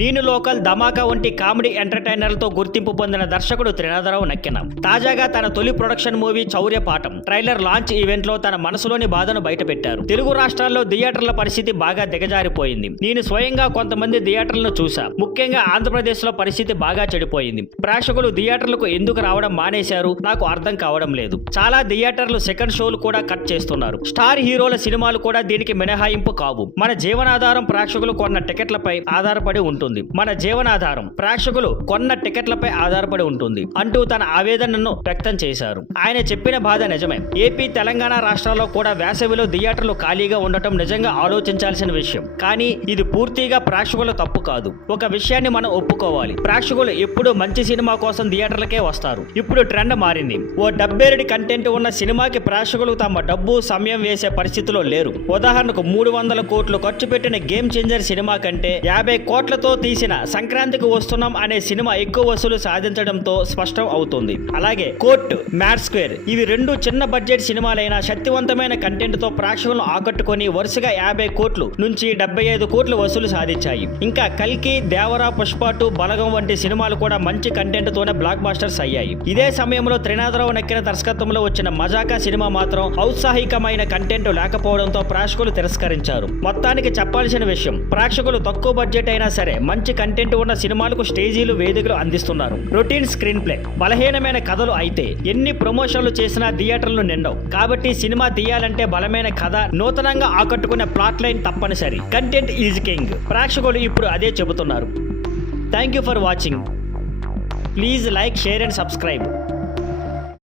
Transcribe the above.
నేను లోకల్, ధమాకా వంటి కామెడీ ఎంటర్టైనర్లతో గుర్తింపు పొందిన దర్శకుడు త్రినాథరావు నక్కెన తాజాగా తన తొలి ప్రొడక్షన్ మూవీ శౌర్య పాఠం ట్రైలర్ లాంచ్ ఈవెంట్ లో తన మనసులోని బాధను బయటపెట్టారు. తెలుగు రాష్ట్రాల్లో థియేటర్ల పరిస్థితి బాగా దిగజారిపోయింది. నేను స్వయంగా కొంతమంది థియేటర్లను చూసా. ముఖ్యంగా ఆంధ్రప్రదేశ్ లో పరిస్థితి బాగా చెడిపోయింది. ప్రేక్షకులు థియేటర్లకు ఎందుకు రావడం మానేశారు నాకు అర్థం కావడం లేదు. చాలా థియేటర్లు సెకండ్ షోలు కూడా కట్ చేస్తున్నారు. స్టార్ హీరోల సినిమాలు కూడా దీనికి మినహాయింపు కావు. మన జీవనాధారం ప్రేక్షకులు కొన్న టికెట్లపై ఆధారపడి ఉంటుంది. మన జీవనాధారం ప్రేక్షకులు కొన్న టికెట్లపై ఆధారపడి ఉంటుంది అంటూ తన ఆవేదనను వ్యక్తం చేశారు. ఆయన చెప్పిన బాధ నిజమే. ఏపీ, తెలంగాణ రాష్ట్రాల్లో కూడా వేసవిలో థియేటర్లు ఖాళీగా ఉండటం నిజంగా ఆలోచించాల్సిన విషయం. కానీ ఇది పూర్తిగా ప్రేక్షకుల తప్పు కాదు. ఒక విషయాన్ని మనం ఒప్పుకోవాలి. ప్రేక్షకులు ఎప్పుడు మంచి సినిమా కోసం థియేటర్లకే వస్తారు. ఇప్పుడు ట్రెండ్ మారింది. ఓ డబ్బేరుడి కంటెంట్ ఉన్న సినిమాకి ప్రేక్షకులు తమ డబ్బు, సమయం వేసే పరిస్థితిలో లేరు. ఉదాహరణకు 300 కోట్లు ఖర్చు పెట్టిన గేమ్ చేంజర్ సినిమా కంటే 50 కోట్లతో తీసిన సంక్రాంతికి వస్తున్నాం అనే సినిమా ఎక్కువ వసూలు సాధించడంతో స్పష్టం అవుతుంది. అలాగే కోర్ట్, మ్యాడ్ స్క్వేర్ ఇవి రెండు చిన్న బడ్జెట్ సినిమాలైన శక్తివంతమైన కంటెంట్ తో ప్రేక్షకులను ఆకట్టుకొని వరుసగా 50 కోట్లు నుంచి 75 కోట్లు వసూలు సాధించాయి. ఇంకా కల్కి, దేవరా, పుష్ప 2, బలగం వంటి సినిమాలు కూడా మంచి కంటెంట్ తోనే బ్లాక్ బాస్టర్స్ అయ్యాయి. ఇదే సమయంలో త్రినాథరావు నక్కిన దర్శకత్వంలో వచ్చిన మజాకా సినిమా మాత్రం ఔత్సాహికమైన కంటెంట్ లేకపోవడంతో ప్రేక్షకులు తిరస్కరించారు. మొత్తానికి చెప్పాల్సిన విషయం, ప్రేక్షకులు తక్కువ బడ్జెట్ అయినా సరే మంచి కంటెంట్ ఉన్న సినిమాలకు స్టేజీలు, వేదికలు అందిస్తున్నారు. రొటీన్ స్క్రీన్ ప్లే, బలహీనమైన కథలు అయితే ఎన్ని ప్రమోషన్లు చేసినా థియేటర్లు నిండవు. కాబట్టి సినిమా తీయాలంటే బలమైన కథ, నూతనంగా ఆకట్టుకునే ప్లాట్ లైన్ తప్పనిసరి. Content is king. ప్రేక్షకులు ఇప్పుడు అదే చెబుతున్నారు. Thank you for watching. Please like, share and subscribe.